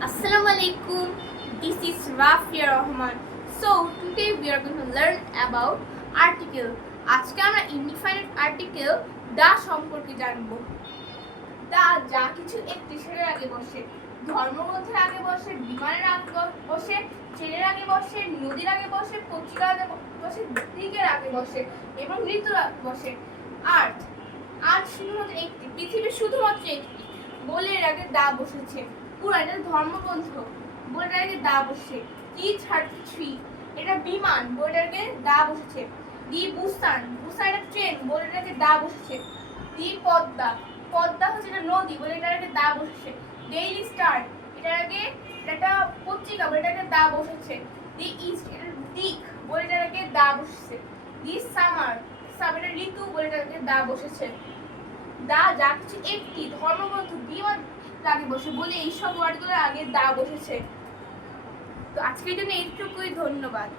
Assalamu alaikum. This is Rafia Rahman. So today we are going to learn about article. আজকে আমরা indefinite article দা সম্পর্কে জানব। দা যা কিছু একটি সেটার আগে বসে, ধর্মগ্রন্থের আগে বসে, বিমানের আগে বসে, ট্রেনের আগে বসে, নদীর আগে বসে, পত্রিকার আগে বসে, দিকের আগে বসে এবং ঋতুর আগে বসে। আর্থ শুধুমাত্র একটি, পৃথিবী শুধুমাত্র একটি বলে আগে দা বসেছে। পুরাণ এটা ধর্মগ্রন্থ, বইটার আগে দা বসে। T-33 এটা বিমান, বইটার আগে দা বসেছে। বুসান এটা ট্রেন, বইটার আগে দা বসেছে। পদ্মা হচ্ছে এটা নদী, বইটার আগে দা বসেছে। ডেইলি স্টার এটার আগে একটা পত্রিকা, বইটার আগে দা বসেছে। ইস্ট এটা দিক, বইটার আগে দা বসেছে। সামার এটা ঋতু, বইটার আগে দা বসেছে। দা যা কিছু একটি, ধর্মগ্রন্থ, বিমান আগে বসে বলে এইসব ওয়ার্ডগুলোর আগে দা বসেছে। তো আজকের জন্য এইটুকুই, ধন্যবাদ।